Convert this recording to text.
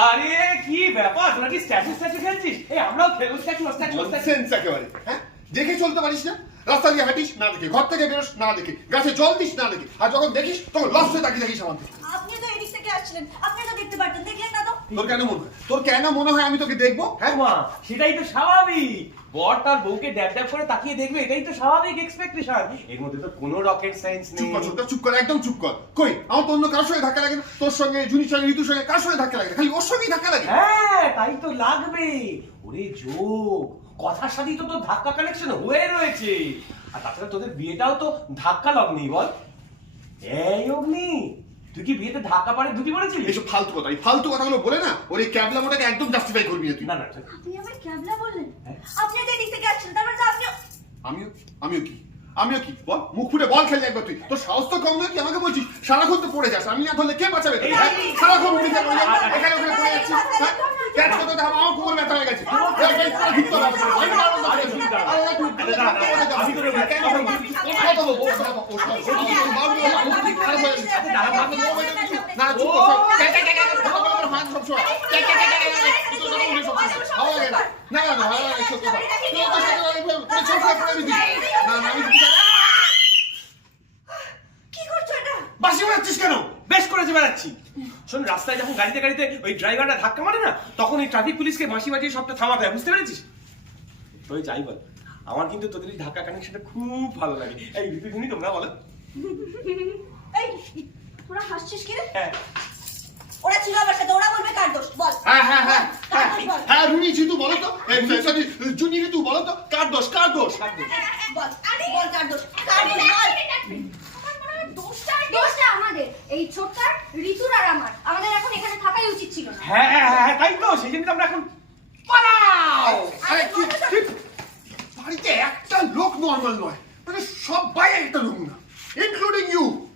আরে কি ব্যাপার? তোরা কি স্ট্যাচু স্ট্যাচু খেলছিস? এই আমরাও খেলব স্ট্যাচু স্ট্যাচু স্ট্যাচু ননসেন্স একেবারে হ্যাঁ? দেখে চলতে পারিস না? রাস্তা দিয়ে হাঁটিস না দেখে। ঘর থেকে বেরোস না দেখে। গাছে জল দিস না দেখে। আর যখন দেখিস তখন লস হয়ে তাকিয়ে দেখিস আমাকে আপনি তো এদিক থেকে আসছিলেন। আপনি তো দেখতে পারতেন। দেখলেন তোর কেন মনে হয়? তোর কেন মনে হয় আমি তোকে দেখব? হ্যাঁ? মা সেটাই তো স্বাভাবিক। বর তার বউকে ড্যাব ড্যাব করে তাকিয়ে দেখবে এটাই তো স্বাভাবিক এক্সপেকটেশন এর মধ্যে তো কোনো রকেট সায়েন্স নেই কর চুপ কর, চুপ কর একদম চুপ কর। কই? আমার তো অন্য কারোর সঙ্গে ধাক্কা লাগে না। তোর সঙ্গে জুনির সঙ্গে ঋতুর সঙ্গে কার সঙ্গে ধাক্কা লাগে খালি ওর সঙ্গেই ধাক্কা লাগে। হ্যাঁ তাই তো লাগবে। ওরে যোগ কথার সাথেই তো তোর ধাক্কা কানেকশন হয়ে রয়েছে। আর তাছাড়া তোদের বিয়েটাও তো ধাক্কা লগ্নি বল। এই অগ্নি তুই কি বিয়েতে ধাক্কা পারে দুটি পড়েছিলি এইসব ফালতু কথা এই ফালতু কথাগুলো বলে না ওর এই ক্যাবলা মোটাকে একদম জাস্টিফাই করবি না তুই না না আপনি আমার ক্যাবলা বললেন হ্যাঁ। আপনি তো এদিক থেকে আসছিলেন তার মানে তো আপনিও আমিও আমিও কি আমিও কি বল মুখ ফুটে বল খেললে একবার তুই তোর সাহস তো কম নয় কি আমাকে বলছিস সারাক্ষণ তো পড়ে যাস আমি না ধরলে কে বাঁচাবে হ্যাঁ? সারাক্ষণ উঠে যাব এখানে ওখানে পড়ে যাচ্ছিস হ্যাঁ ক্যাচ করতে আমার কোমর ব্যথা হয়ে গেছে না, বাসি কেন? বেশ করেছে বেড়াচ্ছি শোন রাস্তায় যখন গাড়িতে গাড়িতে ওই ড্রাইভারটা ধাক্কা মারে না তখন এই ট্রাফিক পুলিশকে বাঁশি বাজিয়ে সবটা থামাতে হয় বুঝতে পেরেছিস? তুই যাই বল। আমার কিন্তু তোদের এই ধাক্কা কানেকশনটা খুব ভালো লাগে। এই ঋতু তুমি তোমরা বলো। এই তোরা হাসছিস কি রে? হ্যাঁ। ওরা ছিল আমার সাথে ওরা বলবে কার দোষ বল। হ্যাঁ হ্যাঁ হ্যাঁ কার হ্যাঁ দোষ বল। রুনি জিতু বলো তো। এই, জুনি ঋতু বলো তো। কার দোষ কার দোষ? বল বল কার দোষ। কার দোষ দোষটা আমাদের। এই ছোট্টার ঋতুর আর আমার। আমাদের এখন এখানে থাকাই উচিত ছিল হ্যাঁ হ্যাঁ হ্যাঁ তাই তো সেই জন্য আমরা এখন পালাও। আরে abnormal, Noy. But it's shot by it, Including you.